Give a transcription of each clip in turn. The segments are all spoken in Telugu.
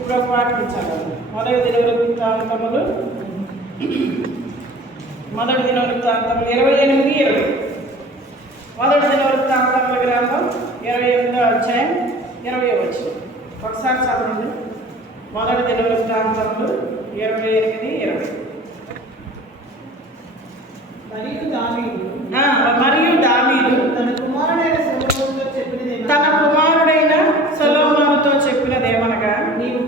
ఇప్పుడు ఒక పాటించాలి. మొదటి దినవృత్తాంతములు 28:20. మొదటి దినవృత్తాంతముల గ్రంథం 28వ అధ్యాయం 20వ వచనం. ఒకసారి చదవండి. మొదటి దినవృత్తాంతములు 28:20. మరియు దావీదు తన కుమారుడైన సొలొమోనుతో చెప్పినదేమనగా, నీవు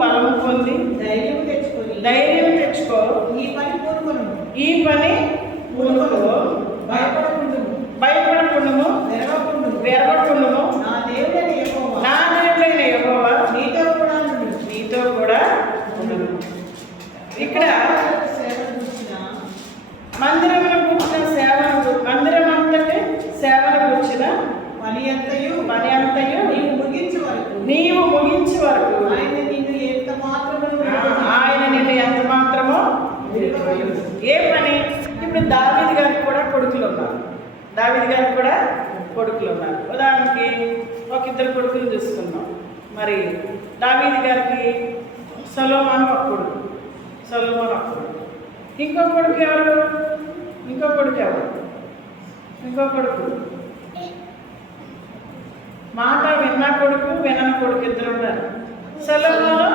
బలము పొంది ధైర్యం తెచ్చుకో, ఈ పని పూనుకో, భయపడకుండుము, వెరవకుండుము. నా దేవుడైన యెహోవా నీతో కూడా ఉండును. ఇక్కడ మందిరమును కూర్చిన సేవను కూర్చిన పని అంతయు నీవు ముగించే వరకు ఆయన నిన్ను ఎంత మాత్రమో ఏ పని. ఇప్పుడు దావీదు గారికి కూడా కొడుకులు ఉన్నారు. ఉదాహరణకి ఒక ఇద్దరు కొడుకులు చూసుకుందాం. మరి దావీదు గారికి సొలొమోను ఒక కొడుకు. ఇంకో కొడుకు ఎవరు? మాట విన్న కొడుకు, వినని కొడుకు ఇద్దరు ఉన్నారు. సొలొమోను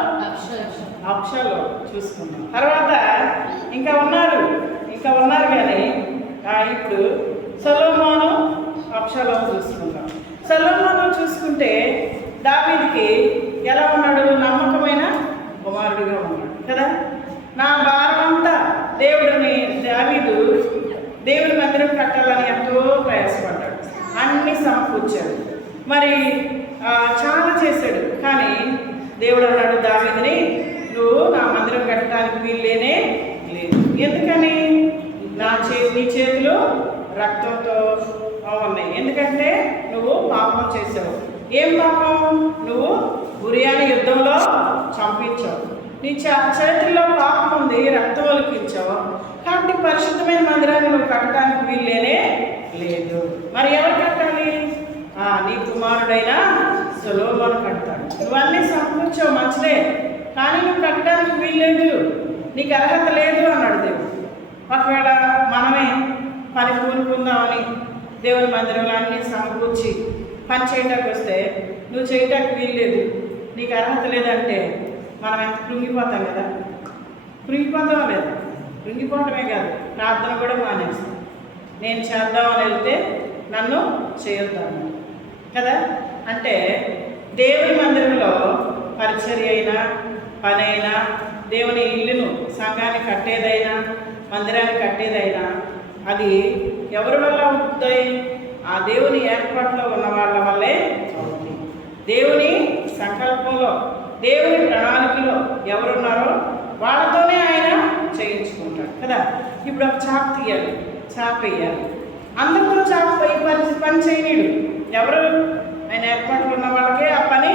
అబ్షాలోము చూసుకున్నాం. తర్వాత ఇంకా ఉన్నారు కానీ ఇప్పుడు సొలొమోను అబ్షాలోము చూసుకుందాం. సొలొమోను చూసుకుంటే దావీదుకి ఎలా ఉన్నాడు? నమ్మకమైన కుమారుడిగా ఉన్నాడు కదా. నా భారమంతా దావీదు దేవుని మందిరం కట్టాలని ఎంతో ప్రయాసపడ్డాడు. అన్ని సమకూర్చాడు. మరి చాలా చేశాడు. కానీ దేవుడు అన్నాడు దావీదుని, నువ్వు నా మందిరం కట్టడానికి వీల్లేనే లేదు. ఎందుకని? నీ చేతులు రక్తంతో ఉన్నాయి. ఎందుకంటే నువ్వు పాపం చేసావు. ఏం పాపం? నువ్వు ఉరియాని యుద్ధంలో చంపించావు. నీ చేతుల్లో పాపం ఉంది, రక్తం ఒలికించావు. కాబట్టి పరిశుద్ధమైన మందిరాన్ని నువ్వు కట్టడానికి వీల్లేనే లేదు. మరి ఎవరు కట్టాలి? నీ కుమారుడైన సొలొమోను కడతాడు. నువ్వన్నీ సమకూర్చావు, మంచిదే, కానీ నువ్వు కట్టడానికి వీల్లేదు, నీకు అర్హత లేదు అన్నాడు దేవుడు. ఒకవేళ మనమే పని పూనుకుందామని దేవుని మందిరంలో అన్నీ సమకూర్చి పని చేయటానికి వస్తే నువ్వు చేయటానికి వీల్లేదు, నీకు అర్హత లేదంటే మనం ఎంత కృంగిపోతాం కదా. కృంగిపోతామా లేదా? కృంగిపోవటమే కాదు, ప్రార్థన కూడా మానేస్తాం. నేను చేద్దామని వెళ్తే నన్ను చేయొద్దాము కదా. అంటే దేవుని మందిరంలో పరిచర్య అయినా, పని అయినా, దేవుని ఇల్లును, సంఘాన్ని కట్టేదైనా, మందిరాన్ని కట్టేదైనా అది ఎవరి వల్ల అవుతుంది? ఆ దేవుని ఏర్పాటులో ఉన్న వాళ్ళ వల్లే అవుతుంది. దేవుని సంకల్పంలో, దేవుని ప్రణాళికలో ఎవరున్నారో వాళ్ళతోనే ఆయన చేయించుకుంటాడు కదా. ఇప్పుడు ఒక చాప్ తీయాలి, చాప్ వేయాలి. అందరితో చాప్ పని చేయనీడు. ఎవరు? ఆయన ఏర్పాట్లు ఉన్న వాళ్ళకే ఆ పని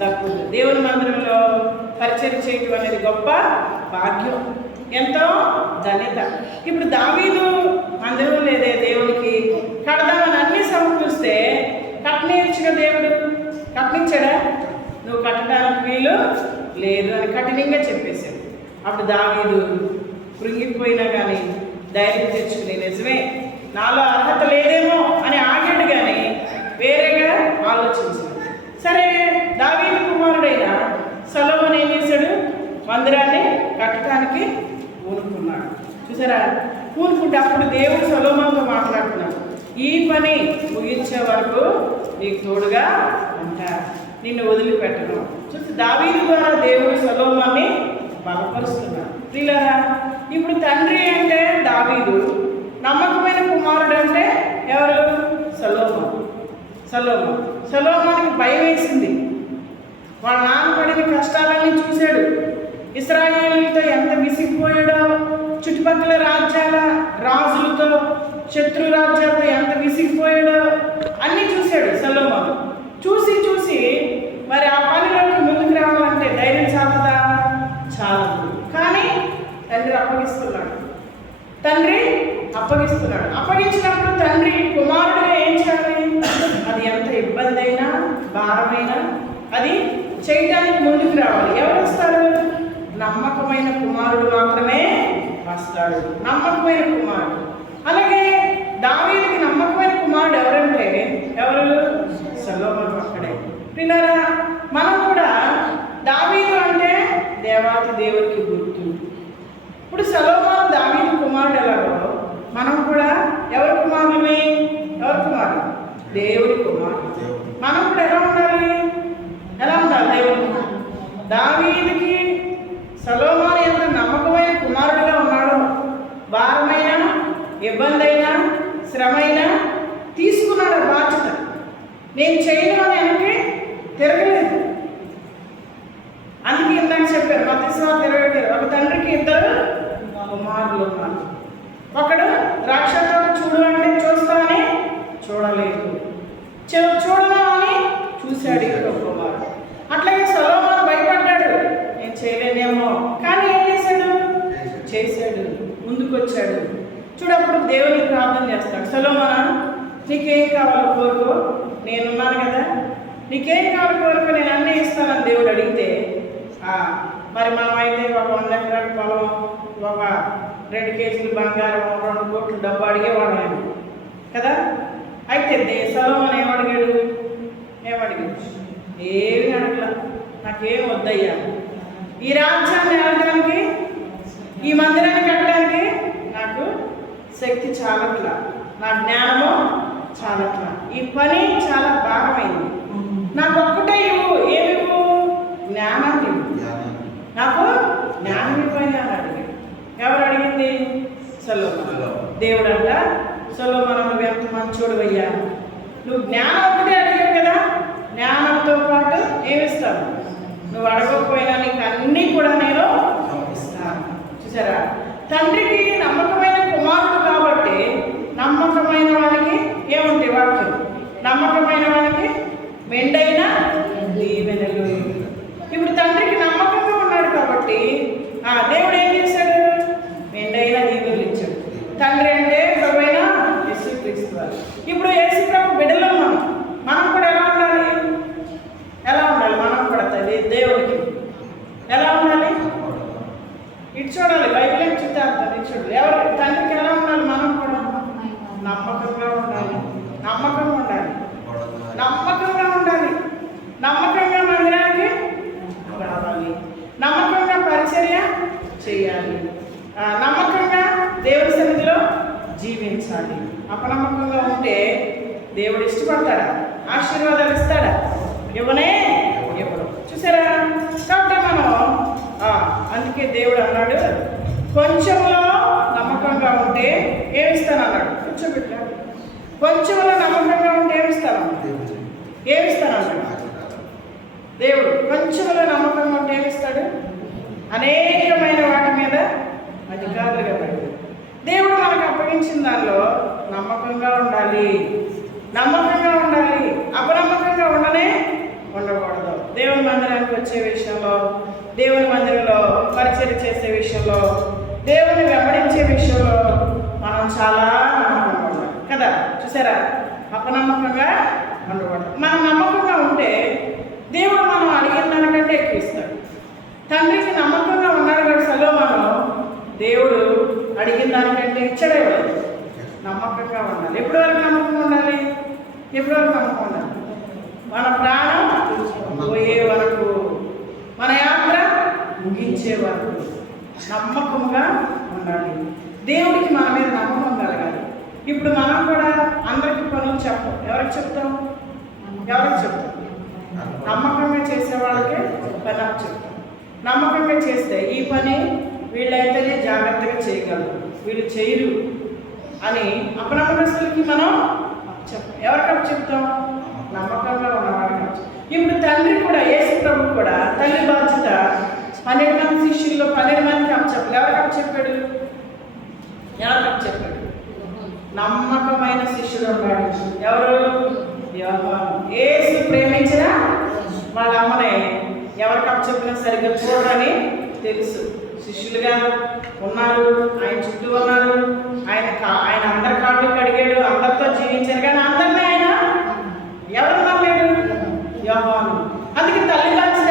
దక్కుతుంది. దేవుని మందిరంలో పరిచర్య చేయటం అనేది గొప్ప భాగ్యం, ఎంతో ధన్యత. ఇప్పుడు దావీదు మందిరం లేదే దేవునికి, కడదామని అన్నీ సమకూరిస్తే కట్టనేర్చుగా దేవుడు కట్టనిచ్చాడా? నువ్వు కట్టడానికి వీలు లేదు అని కఠినంగా చెప్పేశాడు. అప్పుడు దావీదు కృంగిపోయినా కానీ ధైర్యం తెచ్చుకుని, నిజమే నాలో అర్హత లేదేమో అని ఆగాడు, కానీ వేరేగా ఆలోచించాడు. సరే, దావీదు కుమారుడైన సొలొమోను ఏం చేశాడు? మందిరాన్ని కట్టడానికి పూనుకున్నాడు. చూసారా? పూనుకుంటే అప్పుడు దేవుడు సొలొమోనుతో మాట్లాడుతున్నాడు, ఈ పని ముగించే వరకు నీకు తోడుగా ఉంటా, నిన్ను వదిలిపెట్టను. చూసి దావీదు ద్వారా దేవుడు సొలొమోనుని బలపరుస్తున్నాడు. ప్రియులారా, ఇప్పుడు తండ్రి అంటే దావీదు, నమ్మకమైన కుమారుడు అంటే ఎవరు? సొలొమోనుకి భయం వేసింది. వాళ్ళ నాన్న పడిన కష్టాలన్నీ చూశాడు. ఇశ్రాయేలులతో ఎంత విసిగిపోయాడో, చుట్టుపక్కల రాజ్యాల రాజులతో, శత్రు రాజ్యాలతో ఎంత విసిగిపోయాడో అన్నీ చూశాడు సొలొమోను. చూసి మరి ఆ పనిలోకి ముందుకు రావాలంటే ధైర్యం చాలదా? చాలదు. కానీ తండ్రి అప్పగిస్తున్నాడు. అప్పగించినప్పుడు తండ్రి కుమారుడిగా ఏం చేయాలి? అది ఎంత ఇబ్బంది అయినా, భారమైనా అది చేయడానికి ముందుకు రావాలి. ఎవరు వస్తారు? నమ్మకమైన కుమారుడు మాత్రమే వస్తాడు. నమ్మకమైన కుమారుడు. అలాగే దావీదుకి నమ్మకమైన కుమారుడు ఎవరంటే ఎవరు? సొలొమోను అక్కడే. పిల్లరా, మనం కూడా దావీదు అంటే దేవాతి దేవుడికి గుర్తు. ఇప్పుడు సొలొమోను దావీదు కుమారుడు ఎలాగో మనం కూడా ఎవరి కుమారులమే? ఎవరి కుమారుడు? దేవుడి కుమారుడు. మనం కూడా ఎలా ఉండాలి? ఎలా ఉండాలి? దేవుడి. దావీదుకి సొలొమోను ఎంత నమ్మకమైన కుమారుడుగా ఉన్నాడో, భారమైన, ఇబ్బంది అయినా, శ్రమ అయినా తీసుకున్నాడు ఆ బాధ్యత. నేను చేయను అని వెనక్కి తిరగలేదు. అందుకే ఇందాక చెప్పారు మత్తయి 21, ఒక తండ్రికి 2 కుమారులు ఉన్నారు. ఒకడు ద్రాక్ష తోట చూడు అంటే చూస్తామని చూడలేదు, చూడను అని చూశాడు ఇంకో కుమారుడు. అట్లాగే సొలొమోను భయపడ్డాడు, నేను చేయలేనేమో, కానీ ఏం చేశాడు? చేశాడు, ముందుకొచ్చాడు. చూడప్పుడు దేవునికి ప్రార్థన చేస్తాడు. సొలొమోను, నీకేం కావాలో కోరుకో, నేనున్నాను కదా, నీకేం కావాలో కోరుకో, నేను అన్నీ ఇస్తానని దేవుడు అడిగితే, మరి మనమైతే ఒక 100 ఎకరాల పొలం, ఒక 2 కేజీలు బంగారం, 2 కోట్ల డబ్బు అడిగేవాడు ఆయన కదా. అయితే సొలొమోను ఏమడిగాడు? ఏమి అడగల, నాకేం వద్దయ్యా, ఈ రాజ్యాన్ని వెళ్ళడానికి, ఈ మందిరాన్ని కట్టడానికి నాకు శక్తి చాలట్లా, నా జ్ఞానము చాలట్లా, ఈ పని చాలా భారమైంది, నాకు ఒక్కటే ఇవ్వు. ఏమివ్వు? జ్ఞానాన్ని ఇవ్వు, నాకు జ్ఞానం ఇవ్వని అని అడిగాడు. ఎవరు అడిగింది? సొలొమోను. దేవుడు అంట, సొలొమోను నువ్వు ఎంత మంచోడు అయ్యా, నువ్వు జ్ఞానం ఒకటే అడిగావు కదా, జ్ఞానంతో పాటు ఏమిస్తాను? నువ్వు అడగకపోయినా నీకు అన్నీ కూడా నేను ఇస్తాను. చూసారా, తండ్రికి నమ్మకమైన కుమారుడు కాబట్టి నమ్మకమైన వానికి ఏముంటాయి? వాక్యం. నమ్మకమైన వానికి మెండైన దీవెనలు. ఇప్పుడు తండ్రికి నమ్మకంగా ఉన్నాడు కాబట్టి దేవుడు ఏం చేశాడు? మెండైన దీవెనలు ఇచ్చాడు. తండ్రి అంటే ప్రభువైన యేసుక్రీస్తు వారు. ఇప్పుడు యేసు ప్రభు బిడ్డలో మనం కూడా ఎలా ఉండాలి? మనం కూడా దేవుడికి ఎలా ఉండాలి? ఇటు చూడాలి, బైబిల్ ఏం చూస్తారు, ఇటు చూడాలి. ఎవరు తండ్రికి ఎలా ఉండాలి? మనం కూడా నమ్మకంగా ఉండాలి. నమ్మకంగా ఉండాలి. నమ్మకంగా మందిరానికి రావాలి. నమ్మకంగా పరిచర్య చేయాలి. నమ్మకంగా దేవుడి సన్నిధిలో జీవించాలి. అపనమ్మకంగా ఉంటే దేవుడు ఇష్టపడతాడా? ఆశీర్వాదాలు ఇస్తాడా? ఇవ్వనే ఇవ్వడు. చూసారా? కాబట్టి మనం అందుకే దేవుడు అన్నాడు, కొంచెంలో నమ్మకంగా ఉంటే ఏమిస్తాను అన్నాడు. కూర్చోబెట్టాడు. కొంచెంలో నమ్మకంగా ఉంటే ఏమిస్తాను అన్నాడు దేవుడు. కొంచెంలో నమ్మకంగా ఉంటే ఏమిస్తాడు? అనేకమైన వాటి మీద అధికారులుగా పెడతాడు. దేవుడు మనకు అప్పగించిన దానిలో నమ్మకంగా ఉండాలి. అపనమ్మకంగా ఉండకూడదు. దేవుని మందిరానికి వచ్చే విషయంలో, దేవుని మందిరంలో పరిచర్య చేసే విషయంలో, దేవుని వెంబడించే విషయంలో మనం చాలా నమ్మకంగా ఉండాలి కదా. చూసారా? అపనమ్మకంగా ఉండకూడదు. మనం నమ్మకంగా ఉంటే దేవుడు మనం అడిగిన దానికంటే ఎక్కువ ఇస్తాడు. తండ్రికి నమ్మకంగా ఉన్నాడు కదా సొలొమోను, దేవుడు అడిగిన దానికంటే ఇచ్చడే కాదు. నమ్మకంగా ఉండాలి. ఎప్పటి వరకు నమ్మకంగా ఉండాలి? మన ప్రాణం పోయే వరకు, మన యాత్ర ముగించే వరకు నమ్మకంగా ఉండాలి. దేవుడికి మన మీద నమ్మకం కలగాలి. ఇప్పుడు మనం కూడా అందరికీ పనులు చెప్పం. ఎవరికి చెప్తాం? నమ్మకంగా చేసే వాళ్ళకే పని చెప్తాం. నమ్మకంగా చేస్తే ఈ పని వీళ్ళైతేనే జాగ్రత్తగా చేయగలరు, వీళ్ళు చేయరు అని అపనమ్మకస్తులకి మనం చెప్పం. ఎవరికప్పుడు చెప్తాం? నమ్మకంగా ఉన్నవాడికి. ఇప్పుడు తండ్రి కూడా, యేసు ప్రభు కూడా తల్లి బాధ్యత 12 మంది శిష్యుల్లో 12 మందికి అప్పచెప్పాడు. ఎవరికి చెప్పాడు? నమ్మకమైన శిష్యుడు ఉన్నాడు. ఎవరు? యోహాను. యేసు ప్రేమించిన వాళ్ళ అమ్మనే ఎవరికి అప్పచెప్పినా సరిగ్గా చూడరని తెలుసు. శిష్యులుగా ఉన్నారు, ఆయన చుట్టూ ఉన్నారు, ఆయన అందరి కాళ్ళు కడిగాడు, అందరితో జీవించారు. కానీ అందరినీ ఆయన ఎవరు నమ్మాడు? యోహాను. అందుకే తల్లి బాధ్యత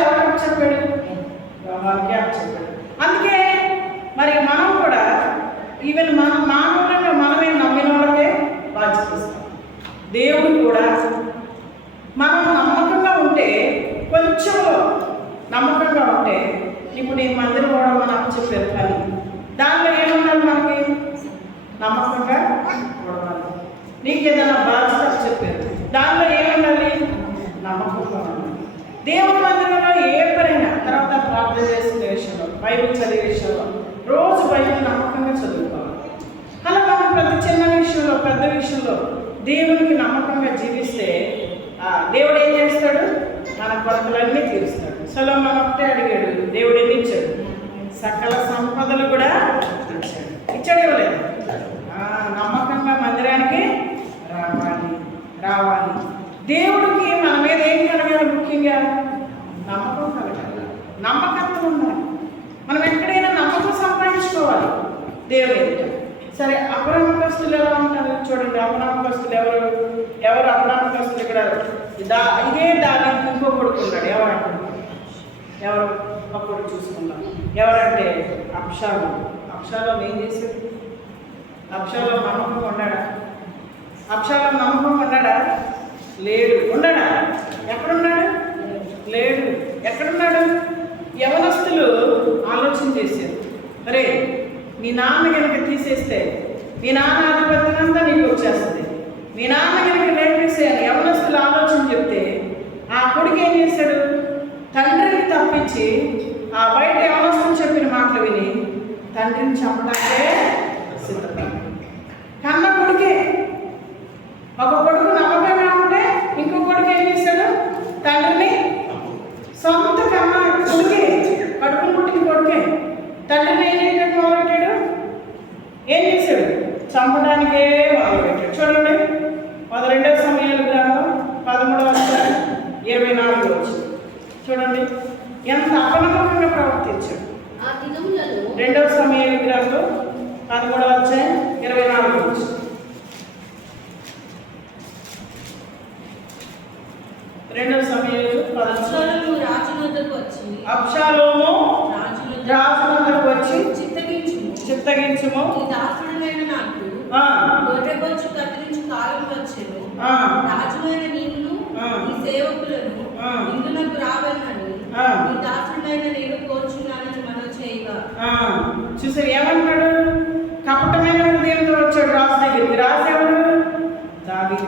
నమ్మకంగా ఉంటే ఇప్పుడు నీ మందిరం పోవడం నాకు చెప్పారు పని దానిలో ఏముండాలి మనకి నమ్మకంగా ఉండవాలి. నీకు ఏదైనా బాధ్యత చెప్పారు దానిలో ఏముండాలి నమ్మకంగా ఉండాలి. దేవుని మందిరంలో ఏ పరైనా తర్వాత ప్రార్థన చేసుకునే విషయంలో బైబిల్ చదివే విషయంలో రోజు బైబిల్ నమ్మకంగా చదువుకోవాలి. అలా మనం ప్రతి చిన్న విషయంలో పెద్ద విషయంలో దేవునికి నమ్మకంగా జీవిస్తే దేవుడు ఏం చేస్తాడు మన కొరతలన్నీ తీరుస్తాడు. సొలొమోను ఒకటే అడిగాడు, దేవుడు ఏమి ఇచ్చాడు? సకల సంపదలు కూడా ఇచ్చాడు. ఇవ్వలేదు. నమ్మకంగా మందిరానికి రావాలి. దేవుడికి మన మీద ఏం కలగాలి? ముఖ్యంగా నమ్మకం కలగాలి, నమ్మకత్వం ఉండాలి. మనం ఎక్కడైనా నమ్మకం సంపాదించుకోవాలి దేవుడు ఎదుట. సరే, అపనమ్మకస్తులు ఎలా ఉంటారు చూడండి. అపనమ్మకస్తులు ఎవరు అపనమ్మకస్తులు? ఇక్కడ ఇదే దావీదుకు ఇంకో కొడుకు ఉన్నాడు. ఎవరు అప్పుడు చూసుకున్నాం. ఎవరంటే అబ్షాలోం ఏం చేశాడు? అబ్షాలోం నమ్మకం ఉన్నాడా? అబ్షాలోం నమ్మకం ఉన్నాడా? లేడు. ఉన్నాడా? ఎక్కడున్నాడు? లేడు. ఎక్కడున్నాడు? యవనస్తులు ఆలోచన చేశారు, అరే మీ నాన్న కనుక తీసేస్తే మీ నాన్న ఆధిపత్యం అంతా నీకు వచ్చేస్తుంది, మీ నాన్న కనుక లేపేస్తే అని యవనస్తులు ఆలోచన చెప్తే ఆ కొడుకు ఏం చేశాడు? తండ్రిని తప్పించి ఆ బయట యవనస్తులు చెప్పిన మాటలు విని తండ్రిని చంపడానికే సిద్ధపడ్డాడు. కన్న కొడుకే. ఒక కొడుకు నమ్మకంగా ఉంటే ఇంకో కొడుకు ఏం చేశాడు? తండ్రిని సొంత కన్న కొడుకే, కడుపును పుట్టిన కొడుకే తండ్రిని ఏం చేయడానికి మొదలుపెట్టాడు? ఏం చేశాడు? చంపడానికే మొదలుపెట్టాడు. చూడండి, 12వ సమయాల గ్రంథం 13:24 చూడండి ఎంత అపనమ్మకంగా ప్రవర్తించాడు. 2వ సమయాల గ్రంథం 13:24 2వ సమయాలు 14. అబ్షాలోము రాజు వద్దకు వచ్చి చిత్తగించుము గొర్రెబొచ్చు కత్తిరించి కాలం వచ్చెను, రాజులైన నిన్ను నీ సేవకులను ఇందునకు రావాలని నీ దాసుడైన నేను కోరుచున్నానని మనవి చేయగా. చూసారు ఏమంటున్నాడు? కపటమైన హృదయంతో వచ్చాడు రాజు దగ్గరికి. రాజు ఎవరు? దావీదు.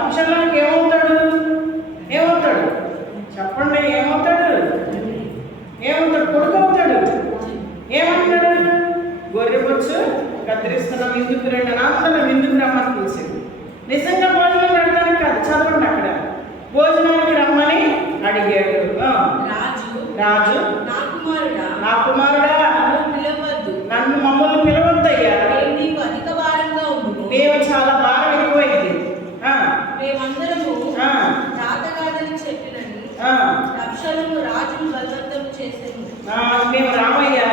అబ్షాలోముకి ఏమవుతాడు? చెప్పండి, ఏమవుతాడు? కొడుకు అవుతాడు. ఏమంటాడు? గొర్రెబొచ్చు కత్తిరిస్తున్న విందుకు రండి అని అందరూ విందుకు రమ్మని పిలిచాడు. నిజంగా భోజనం అడగడానికి కాదు, చదవండి అక్కడ. భోజనానికి రమ్మని అడిగాడు. రాజు నా కుమారుడా నన్ను మమ్మల్ని పిలవద్దయ్యా, మేము చాలా భారం ఎక్కువైంది, మేమందరము రాతగాదని చెప్పినని అబ్షాలోము రాజును బలవంతం చేసేది. మేము రామయ్యా,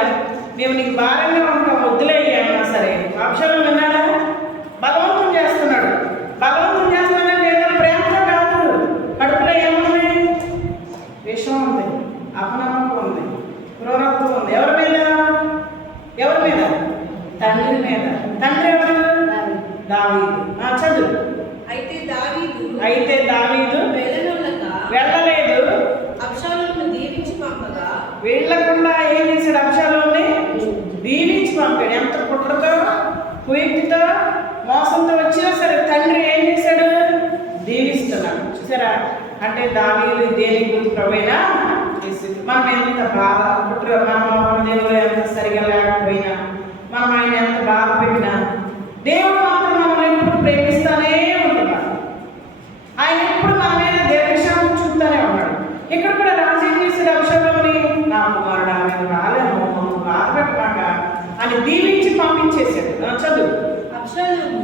మేము నీకు భారంగా ఉంటాం, వద్దులయ్యా అన్నా సరే. అబ్షాలోము విన్నాడా? బలవంతం చేస్తున్నాడు. బలవంతం చేస్తున్నాడంటే ఏదో ప్రేమతో కాదు, కడుపులో ఏముంది? విషం ఉంది, అపనమ్మకం ఉంది, క్రూరత్వం ఉంది. ఎవరి మీద? తండ్రి మీద. తండ్రి ఎవరు? దావీదు. చదువు. అయితే దావీదు వెళ్ళలేదు. అబ్షాలోమును దీవించి పంపగా వెళ్ళకుండా ఏం చేశాడు? అబ్షాలోముని దీవించి పంపాడు. ఎంత కుట్రతో, కుయుక్తితో, మోసంతో వచ్చినా సరే తండ్రి ఏం చేశాడు? దీవిస్తున్నాడు. చూసారా? అంటే దావీదు దేనికి గురించి ప్రవైనా మనం ఎంత బాధ కుట్ర, మన దేవుడు ఎంత సరిగా లేకపోయినా, మనం ఆయన ఎంత బాధ పెట్టినా దేవుడు మాత్రం మనల్ని ఎప్పుడు ప్రేమిస్తానే ఉంటున్నాడు. ఆయన ఎప్పుడు మన మీద దీర్ఘశాంతం చూపుతానే ఉన్నాడు. ఇక్కడ కూడా రాజు ఏం చేశాడు? అబ్షాలోముని నా కుమారుడు మేము రాలేము, మమ్మల్ని బాధ పెట్టమాక అని దీవించి పంపించేశాడు. చదువు. అబ్షాలోము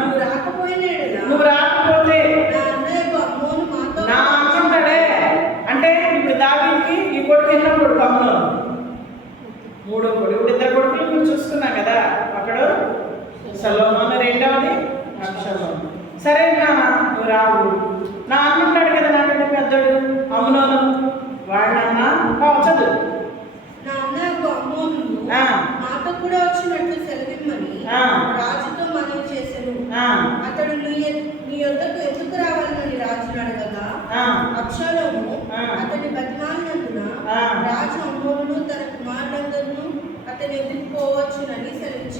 నువ్వు రాకపోతే నా అంటాడే. అంటే ఇప్పుడు దావీదుకి ఈ కొడుకు ఎన్నో కొడుకు? అమ్నోను. 3వ కొడుకు. ఇప్పుడు 2 కొడుకులు మీరు చూసుకున్నాం కదా. ఒకడు సొలొమోను, రెండవది అబ్షాలోము. సరే నువ్వు రావు. నా అన్నుంటాడు కదా నాకంటే పెద్దడు అమ్నోను. వాళ్ళన్నా చదువు. నా అన్నకు అమ్మోను నాతో కూడా వచ్చినట్లు సెలవిమ్మని రాజుతో మనవి చేశాను. అతడు నీ యొద్దకు ఎందుకు రావాలని రాజును అడగగా అబ్షాలోము అతని బతిమాలినందున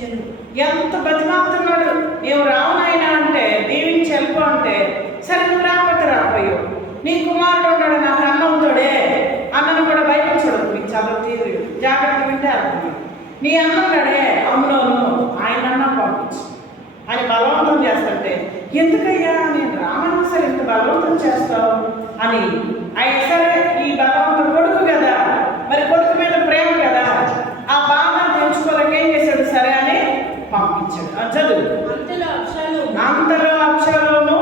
నిలిచెను. ఎంత బతిమాలుతున్నాడు, నీవు రావునైనా అంటే దీవించి వెళ్ళిపో అంటే, సరే నువ్వు రాకపోతే రాపోయావు, నీ కుమారుడు ఉన్నాడు నాకు అన్నవుతాడే, అన్నను కూడా బయటకు చూడదు. మీకు చాలా తీరు జాగ్రత్త వింటే అర్థం. నీ అన్నగాడే అమ్ములోను ఆయన పంపించు అని బలవంతం చేస్తుంటే, ఎందుకయ్యా నేను రామన్నా సరే ఇంత బలవంతం చేస్తావు అని ఆయన సరే ఈ బలవంతం కొడుకు కదా, మరి కొడుకు మీద ప్రేమ కదా, ఆ బాధ తెచ్చుకోలేక ఏం చేశాడు, సరే అని పంపించాడు. చదువు. అంతలో అబ్షాలోము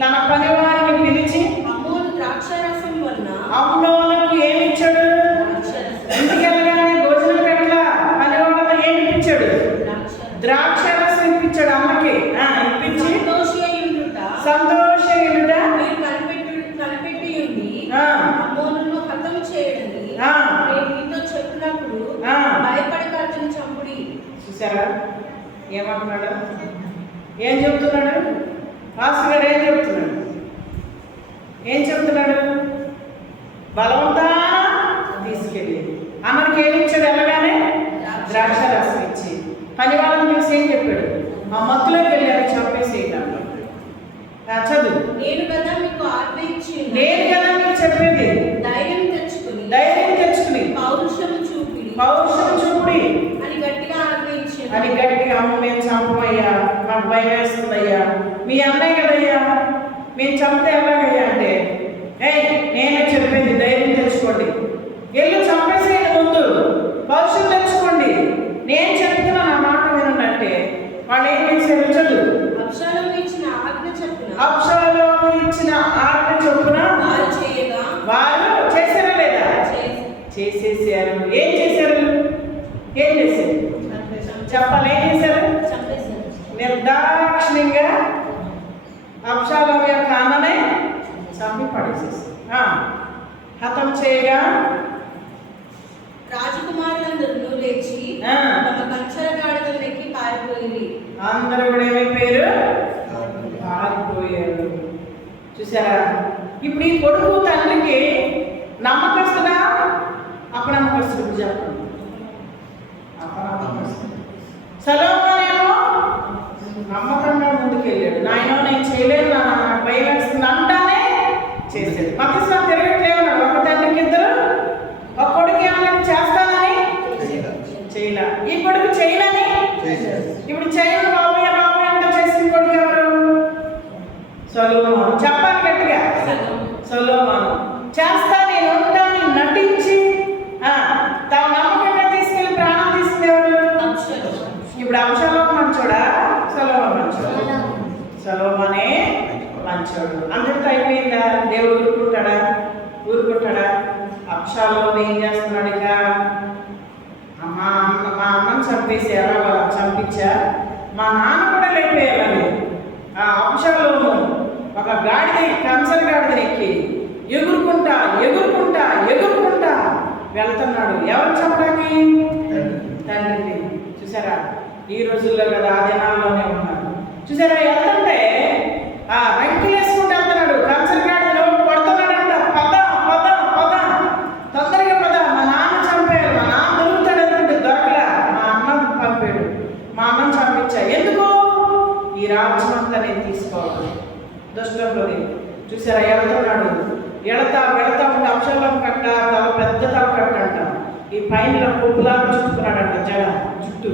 తన పనివారిని పిలిచి అమ్మోను ద్రాక్షారసం వలన అమ్నోనుకు ఏమి ఇచ్చాడు, ఇంటికి వెళ్ళగానే భోజనం పెట్టలా, పనివాళ్ళతో ఏమి ఇప్పించాడు, ద్రాక్షారసం ఇప్పించాడు అమ్మకి. ఇప్పించి సంతోషయుట కనిపెట్టి ఉంది అమ్మోనును హతం చేయడని నేను మీతో చెప్పినప్పుడు భయపడక అతని చంపుడి. చూసారా ఏమంటున్నాడు, ఏం చెప్తున్నాడు పాస్టర్ గారు, ఏం చెప్తున్నాడు బలవంతా తీసుకెళ్ళి అమ్మకి ఏమి ఇచ్చాడు, వెళ్ళగానే ద్రాక్ష రసం ఇచ్చి పని వాళ్ళని చూసి ఏం చెప్పాడు, ఆ మత్తులోకి వెళ్ళారు చంపేసేయడం. చదువు. నేను కదా మీకు ఆజ్ఞ ఇచ్చి నేను కదా మీకు చెప్పేది, ధైర్యం తెచ్చుకుని పౌరుషము చూపుడి అని గట్టిగా ఆజ్ఞ ఇచ్చాడు. అని గట్టిగా అమ్మ మేము చంపమయ్యా, మాకు భయం వేస్తుందయ్యా, మీ అన్నయ్య కదయ్యా, మేము చంపితే ఎలాగయ్యా అంటే, నేను చెప్పేది ధైర్యం తెచ్చుకోండి, ఎల్లు చంపేసేయండి, ముందు పౌరుషం తెచ్చుకోండి, నేను చెప్తున్నా నా మాట వినండి అంటే వాళ్ళు ఏం చేశారు. చదువు. అబ్షాలోము ఇచ్చిన ఆజ్ఞ చొప్పున వారు చేశారా లేదా, చేసేసారు. ఏం చేశారు చెప్పాలి, ఏం చేశారు, నిర్దాక్షిణ్యంగా అబ్షాలోము యొక్క అన్ననే చంపి పడేసేసారు. హతం చేయగా రాజకుమారులందరూ లేచి తమ కంచర గాడిదలను ఎక్కి పారిపోయింది. అందరూ కూడా ఏమైపోయారు, పారిపోయారు. చూసారా, ఇప్పుడు ఈ కొడుకు తండ్రికి నమ్మకస్తుడా అపనమ్మకస్తుడు చెప్పండి. సొలొమోనేమో నమ్మకంగా ముందుకెళ్ళాడు, నాయనో నేను చేయలేను, నాకు భయం వేస్తుంది అంటానే చేశాడు. మతస్వామి తిరగట్లేమన్నాడు, ఒక తండ్రికి ఇద్దరు, ఒక కొడుకు ఏమన్నా చేస్తానని చేయలే, ఈ కొడుకు చేయలేని ఇప్పుడు చేయను బాబాయ్ అంటే చేసిన కొడుకు ఎవరు, సొలొమోను. చెప్పాలి గట్టిగా, సొలొమోను. చేస్తా నేను ఉంటాను నటించి తాను నమ్మకంగా తీసుకెళ్ళి ప్రాణం తీసుకునేవాడు. ఇప్పుడు అబ్షాలోము మంచోడా, సొలొమోను మంచోడా? సొలొమోనే మంచోడు. అందరితో అయిపోయిందా, దేవుడు ఊరుకుంటాడా? అబ్షాలోము ఏం చేస్తున్నాడు, ఇక మా అమ్మని చంపేసారా, చంపించా, మా నాన్న కూడా లేకపోయారని అబ్షాలోము ఒక కంచర గాడిదని ఎక్కి ఎగురుకుంటా వెళ్తున్నాడు. ఎవరు చంపడానికి, తండ్రిని. చూసారా, ఈ రోజుల్లో కదా, ఆ దినాల్లోనే ఉన్నారు. చూసారా, వెళ్తుంటే రంకిలేసుకుంటూ వెళ్తున్నాడు, కంచర గాడిదలో పడుతున్నాడంట. తొందరగా పద, మా నాన్న చంపాడు, మా నాన్న దొరుకుతాడు అనుకుంటే దొరకలా, మా అన్న పంపాడు, మా అన్నం చంపించా, ఎందుకు ఈ రాజ్యం అంతా నేను తీసుకోవాలి, దుష్టంలోని. చూసారా, వెళ్తున్నాడు, వెళతా ఉంటే అబ్షాలోము కట్ట పెద్ద తల కట్ట అంట, ఈ పైన పొప్పులాగా చుట్టుకున్నాడంట జుట్టు.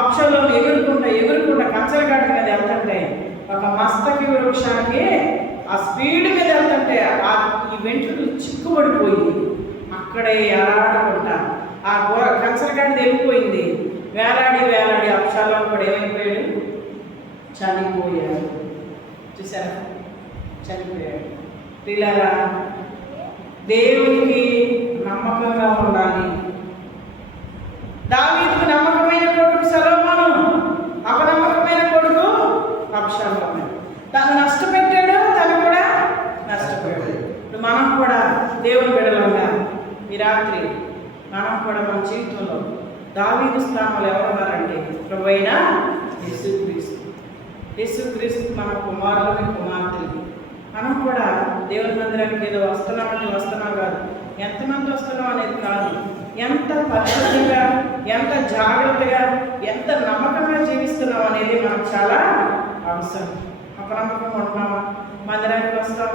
అబ్షాలోము ఎగురుకుంటా కంచర గాడి మీద వెళ్తుంటే ఒక మస్తకి వృక్షానికి ఆ స్పీడ్ మీద వెళ్తుంటే ఈ వెంట్రుకలు చిక్కుబడిపోయి అక్కడే ఎలాడుకుంటా ఆ కంచర గాడి వెళ్ళిపోయింది. వేలాడి అబ్షాలోము కూడా ఏమైపోయాడు, చనిపోయాడు. చూసారా, చనిపోయాడు. పిల్లరా, దేవునికి నమ్మకంగా ఉండాలి. దావీదుకు నమ్మకమైన కొడుకు సొలొమోను, అపనమ్మకమైన కొడుకు అబ్షాలోము. తను నష్టపెట్టాడు, తను కూడా నష్టపోయాడు. ఇప్పుడు మనం కూడా దేవుని బిడ్డలుగా ఈ రాత్రి మనం కూడా మన జీవితంలో దావీదు స్థానంలో ఎవరున్నారంటే ప్రభువైన యేసుక్రీస్తు మన కుమారులకి కుమార్తెలకి. మనం కూడా దేవుని మందిరానికి ఏదో వస్తున్నాం కాదు, ఎంతమంది వస్తున్నాం అనేది కాదు, ఎంత పరిశుద్ధంగా, ఎంత జాగ్రత్తగా, ఎంత నమ్మకంగా జీవిస్తున్నాం అనేది మనకు చాలా అవసరం. అపనమ్మకంగా ఉంటున్నామా? మందిరానికి వస్తాం,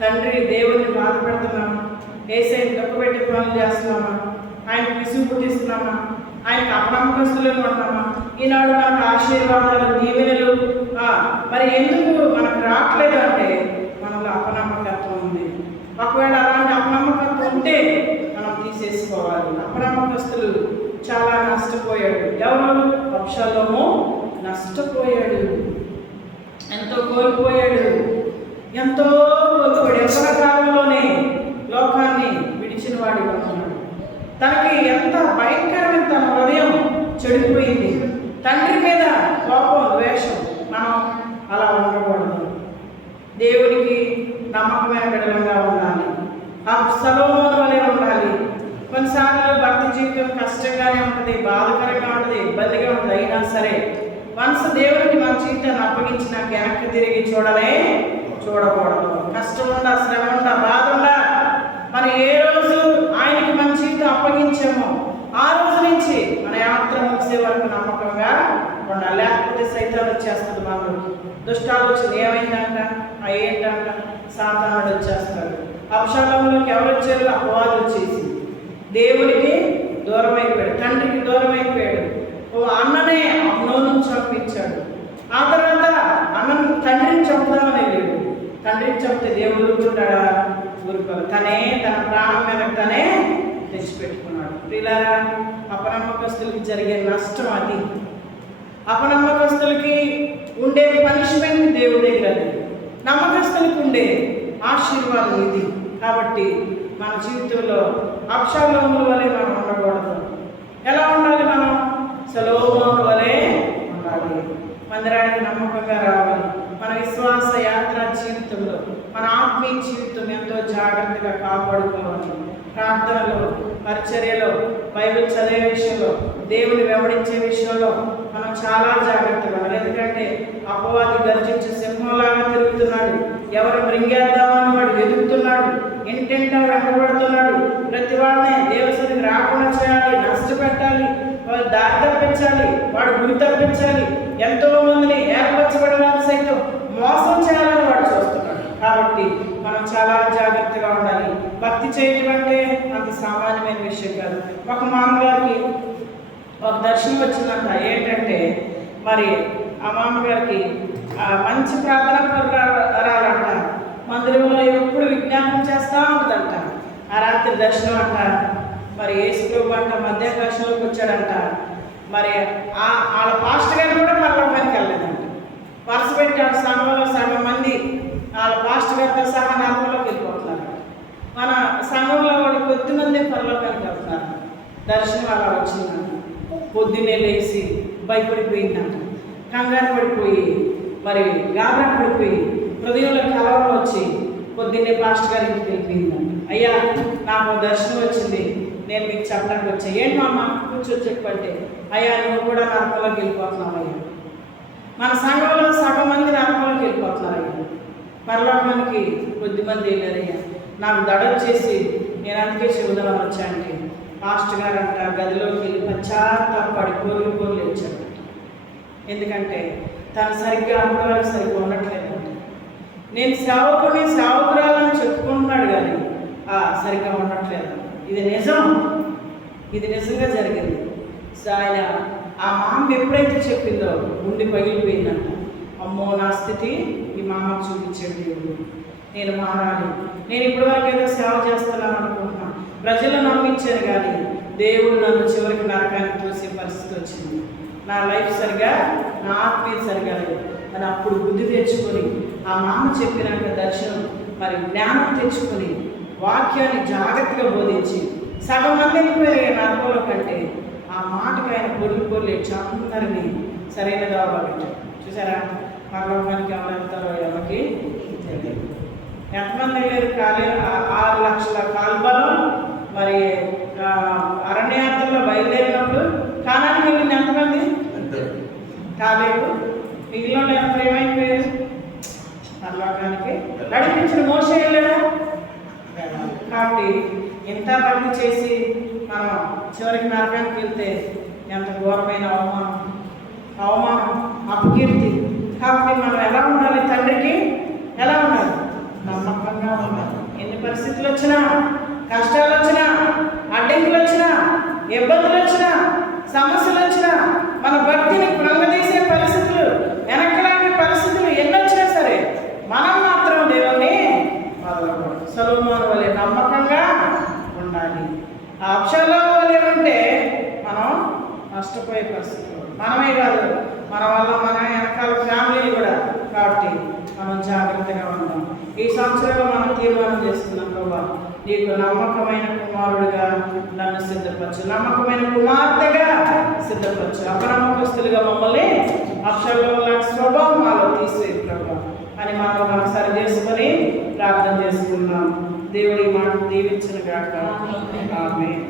తండ్రి దేవుడిని బాధపెడుతున్నామా? ఏసైని దుఃఖపెట్టి పనులు చేస్తున్నామా? ఆయనకు విసుగు పుట్టిస్తున్నామా? ఆయనకు అపనమ్మకస్తులుగా ఉంటున్నామా? ఈనాడు మనకు ఆశీర్వాదాలు, దీవెనలు మరి ఎందుకు మనకు రావట్లేదు అంటే మనలో అపనమ్మకత్వం ఉంది. ఒకవేళ అలాంటి అపనమ్మకత్వం ఉంటే మనం తీసేసుకోవాలి. అపనమ్మకస్తులు చాలా నష్టపోయాడు. ఎవరు? అబ్షాలోము నష్టపోయాడు, ఎంతో కోల్పోయాడు, ఎంతో కోల్పోయాడు. ఎవరి కాలంలోనే లోకాన్ని విడిచిన వాడిగా ఉన్నాడు. తనకి ఎంత భయంకరమైన తన హృదయం చెడిపోయింది. తండ్రి మీద కోపం, ద్వేషం. మనం అలా ఉండకూడదు. దేవుడికి నమ్మకమైన బిడ్డలుగా ఉండాలి. ఆ సొలొమోను వలె ఉండాలి. కొన్నిసార్లు భక్తి జీవితం కష్టంగానే ఉంటుంది, బాధకరంగా ఉంటుంది, ఇబ్బందిగా ఉంటుంది. అయినా సరే మనసు దేవుడికి మన జీవితాన్ని అప్పగించినాక వెనక్కి తిరిగి చూడకూడదు. కష్టం ఉండా, శ్రమ ఉండా, బాధ ఉండా, మనం ఏ రోజు ఆయనకి మన జీవితం అప్పగించామో ఆ రోజు నుంచి మన యాత్ర ముగిసే వరకు నమ్మకంగా ఉండాలి. లేకపోతే సైతాన్ వచ్చేస్తుంది. మనలో దుష్టాలోచన ఏమైందంట, ఏంటంట, సాతానుడు వచ్చేస్తాడు. అబ్షాలోములోకి ఎవరు వచ్చారు? అపవాది వచ్చేసి దేవుడికి దూరం అయిపోయాడు, తండ్రికి దూరం అయిపోయాడు. అన్ననే అమ్నోను చంపించాడు. ఆ తర్వాత అన్నను తండ్రిని చంపుదామని వెళ్ళాడు. తండ్రిని చంపితే దేవుడు ఊరుకుంటాడా? ఊరుకోడు. తనే తన ప్రాణం మీద తనే తెచ్చిపెట్టుకున్నాడు. ప్రియులారా, అపనమ్మకస్తులకి జరిగే నష్టం అది. అపనమ్మకస్తులకి ఉండే పనిష్మెంట్ దేవుడి దగ్గర అది, నమ్మకస్తులకు ఉండే ఆశీర్వాదం ఇది. కాబట్టి మన జీవితంలో అబ్షాలోముల వలె మనం ఉండకూడదు. ఎలా ఉండాలి? మనం సొలొమోను వలె ఉండాలి. మందిరానికి నమ్మకంగా రావాలి. మన విశ్వాస యాత్ర జీవితంలో, మన ఆత్మీయ జీవితం ఎంతో జాగ్రత్తగా కాపాడుకోవాలి. ప్రార్థనలో, పరిచర్యలో, బైబిల్ చదివే విషయంలో, దేవుని వెంబడించే విషయంలో మనం చాలా జాగ్రత్తగా ఉండాలి. ఎందుకంటే అపవాది గర్జించే సింహంలాగా తిరుగుతున్నాడు. ఎవరు మృంగేద్దామని వాడు వెతుకుతున్నాడు, ఇంటింటా వెంటబడుతున్నాడు. ప్రతి వాడిని దేవసరికి రాకుండా చేయాలి, నష్టపెట్టాలి, వాడు దారి తప్పించాలి, వాడు గురి తప్పించాలి. ఎంతో మందిని ఏర్పరచబడిన సైతం మోసం చేయాలని వాడు చూస్తున్నాడు. కాబట్టి మనం చాలా జాగ్రత్తగా ఉండాలి. భక్తి చేయడం అంటే అంత సామాన్యమైన విషయం కాదు. ఒక మామగారికి ఒక దర్శనం వచ్చిందంట. ఏంటంటే మరి ఆ మామగారికి మంచి ప్రార్థన పరురాలంట. మందిరంలో ఎప్పుడు విజ్ఞాపనం చేస్తూ ఉంటుందంట. ఆ రాత్రి దర్శనం అంట. మరి యేసుప్రభు అంట మధ్యాకాశంలోకి వచ్చాడంట. మరి వాళ్ళ పాస్టర్ గారు కూడా పరలోకానికి వెళ్ళలేదంట. వరుస పెట్టాడు. సంఘంలో సగం మంది వాళ్ళ పాస్టర్ గారితో సహా నరకంలోకి వెళ్ళిపోతున్నారు. మన సంఘంలో వాడు కొద్దిమంది పరలోకానికి వెళ్తున్నారు. దర్శనం అలా వచ్చిందంట. పొద్దున్నే లేచి భయపడిపోయిందంట, కంగారు పడిపోయి, మరి గాబరా పడిపోయి, హృదయంలో కలవరం వచ్చి పొద్దున్నే పాస్టర్ గారి ఇంటికి వెళ్ళిపోయిందంట. అయ్యా, నాకు దర్శనం వచ్చింది, నేను మీకు చెప్పడానికి వచ్చా. ఏంటి మామ కూర్చొని చెప్పంటే, అయ్యా నువ్వు కూడా నరకంలోకి వెళ్ళిపోతున్నావు అయ్యా. మన సంఘంలో సగం మంది నరకంలోకి వెళ్ళిపోతున్నారు అయ్యా. పరలోకానికి కొద్దిమంది వెళ్ళారయ్యా. నాకు దడొచ్చేసి నేను అందుకే శివదనం వచ్చానంటే పాస్టర్ గారు అంట గదిలోకి వెళ్ళి పశ్చాత్తాపడి కోరులు లేచాడు. ఎందుకంటే తను సరిగ్గా అప్పటి వరకు సరిగ్గా ఉండట్లేదంట. నేను సేవకురాలని చెప్పుకుంటున్నాడు కానీ సరిగ్గా ఉండట్లేదు. ఇది నిజం, ఇది నిజంగా జరిగింది. ఆయన ఆ మామ ఎప్పుడైతే చెప్పిందో గుండె పగిలిపోయిందంట. అమ్మో, నా స్థితి ఈ మామకు చూపించాడు దేవుడు. నేను మారాలి. నేను ఇప్పటివరకు ఏదో సేవ చేస్తున్నాను అనుకుంటున్నాను, ప్రజలు నమ్మించారు కానీ దేవుడు నన్ను చివరికి నరకానికి తోసే పరిస్థితి వచ్చింది. నా లైఫ్ సరిగా, నా ఆత్మీయ సరిగా లేదు అని అప్పుడు బుద్ధి తెచ్చుకొని ఆ మామ చెప్పినాక దర్శనం మరి జ్ఞానం తెచ్చుకొని వాక్యాన్ని జాగ్రత్తగా బోధించి సగం మంది వెళ్ళిపోయారు నరకంలో కంటే ఆ మాటకు ఆయన పొర్లి అందరినీ సరైన దావా పెట్టారు. చూసారా, పరలోకానికి ఎవరు వెళ్తారో ఎవరికి తెలియదు. ఎంతమంది వెళ్ళారు? 6 లక్షల కాల్బలం. మరి అరణ్యయాత్రలో బయలుదేరినప్పుడు కానానికి వెళ్ళింది ఎంతమంది? కాలేదు. మిగిలిన ఎంత ఏమైపోయారు? పరలోకానికి నడిపించిన మోసే వెళ్ళాడా? కాబట్టి ఇంత భక్తి చేసి మనం చివరికి నరకానికి వెళ్తే ఎంత ఘోరమైన అవమానం అపకీర్తి. కాబట్టి మనం ఎలా ఉండాలి? తండ్రికి ఎలా ఉండాలి? నమ్మకంగా ఉండాలి. ఎన్ని పరిస్థితులు వచ్చినా, కష్టాలు వచ్చినా, అడ్డంకులు వచ్చినా, ఇబ్బందులు వచ్చినా, సమస్యలు వచ్చినా, మన భక్తిని కృంగదీసే పరిస్థితులు, వెనక్కలాగే పరిస్థితులు ఎన్ని వచ్చినా సరే మనం మాత్రం దేవుణ్ణి వదలకూడదు. సొలొమోను వలె నమ్మకంగా ఉండాలి. ఆ అబ్షాలోము వలె ఉంటే మనం నష్టపోయే పరిస్థితులు మనమే కాదు, మన వల్ల మన వెనకాల ఫ్యామిలీ కూడా. కాబట్టి మనం జాగ్రత్తగా ఉంటాం. ఈ సంవత్సరంలో మనం తీర్మానం చేసుకున్నాం, ప్రభా నీకు నమ్మకమైన కుమారుడిగా నన్ను సిద్ధపరచు, నమ్మకమైన కుమార్తెగా సిద్ధపరచు. అపనమ్మకస్తులుగా మమ్మల్ని అబ్షాలోము లాంటి స్వభావం మాలో తీసేది ప్రభా అని మనం సరి చేసుకొని ప్రార్థన చేసుకున్నాం. దేవుడి మాట దీవించిన గాక. ఆమేన్.